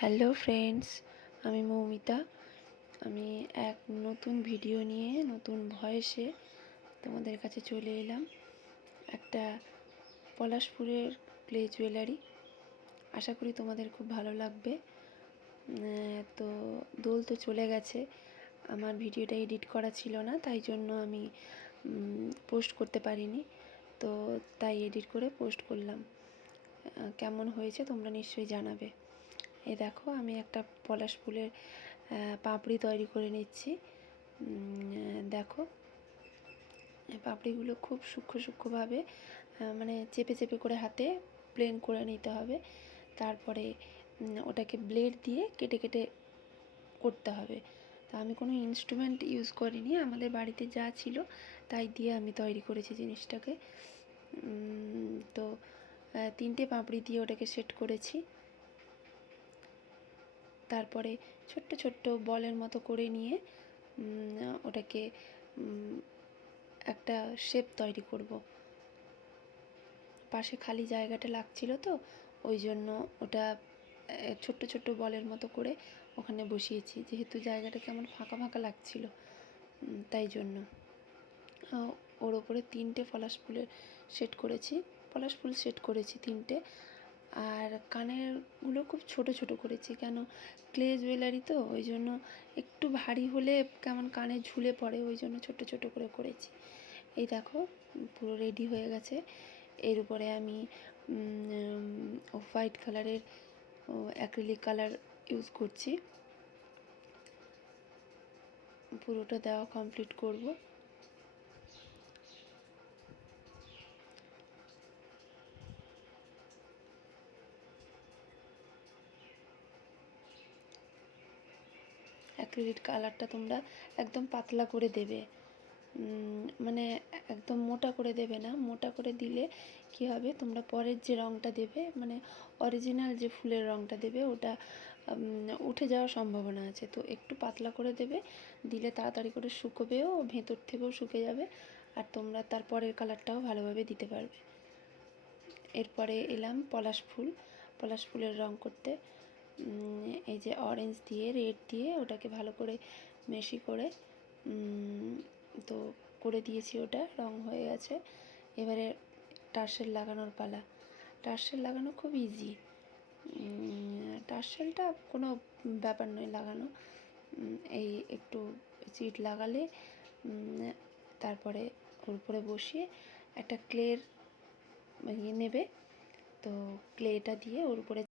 Hello friends, আমি মৌমিতা। আমি এক নতুন ভিডিও নিয়ে নতুন ভয়েসে তোমাদের কাছে চলে এলাম। একটা পলাশপুরের ক্লে জুয়েলারি, আশা করি তোমাদের খুব ভালো লাগবে। তো দোল তো চলে গেছে, আমার ভিডিওটা এডিট করা ছিল না, তাই জন্য আমি পোস্ট করতে পারিনি। তো তাই এডিট করে পোস্ট করলাম। কেমন হয়েছে তোমরা নিশ্চয়ই জানাবে। এই দেখো, আমি একটা পলাশ ফুলের পাপড়ি তৈরি করে নিচ্ছি। দেখো, পাপড়িগুলো খুব সূক্ষ্মভাবে মানে চেপে চেপে করে হাতে প্লেন করে নিতে হবে। তারপরে ওটাকে ব্লেড দিয়ে কেটে কেটে করতে হবে। তা আমি কোনো ইনস্ট্রুমেন্ট ইউজ করিনি, আমাদের বাড়িতে যা ছিল তাই দিয়ে আমি তৈরি করেছি জিনিসটাকে। তো 3টে পাপড়ি দিয়ে ওটাকে সেট করেছি। তারপরে ছোট্ট ছোট্ট বলের মতো করে নিয়ে ওটাকে একটা শেপ তৈরি করব। পাশে খালি জায়গাটা লাগছিল, তো ওই জন্য ওটা ছোট্ট ছোট্ট বলের মতো করে ওখানে বসিয়েছি, যেহেতু জায়গাটা কেমন ফাঁকা ফাঁকা লাগছিল, তাই জন্য। ওর ওপরে 3টে পলাশ ফুলের সেট করেছি, পলাশ ফুল সেট করেছি 3টে। আর কানেরগুলো খুব ছোট ছোট করেছি, কেন ক্লে জুয়েলারি তো, ওই জন্য একটু ভারী হলে কেমন কানে ঝুলে পড়ে, ওই জন্য ছোট ছোট করে করেছি। এই দেখো, পুরো রেডি হয়ে গেছে। এর উপরে আমি হোয়াইট কালারের অ্যাক্রিলিক কালার ইউজ করছি। পুরোটা দেওয়া কমপ্লিট করব। অ্যাক্রিলিক কালারটা তোমরা একদম পাতলা করে দেবে, মানে একদম মোটা করে দেবে না। মোটা করে দিলে কি হবে, তোমরা পরের যে রঙটা দেবে, মানে অরিজিনাল যে ফুলের রঙটা দেবে, ওটা উঠে যাওয়ার সম্ভাবনা আছে। তো একটু পাতলা করে দেবে, দিলে তাড়াতাড়ি করে শুকোবেও, ভেতর থেকেও শুকে যাবে, আর তোমরা তার পরের কালারটাও ভালোভাবে দিতে পারবে। এরপরে এলাম পলাশ ফুলের রঙ করতে। এই যে অরেঞ্জ দিয়ে রেড দিয়ে ওটাকে ভালো করে মেশি করে তো করে দিয়েছি, ওটা রং হয়ে গেছে। এবারে টার্সেল লাগানোর পালা। টার্সেল লাগানো খুব ইজি, টার্সেলটা কোনো ব্যাপার নয় লাগানো। এই একটু চিট লাগালে তারপরে ওর উপরে বসিয়ে একটা ক্লের নেবে, তো ক্লেটা দিয়ে ওর উপরে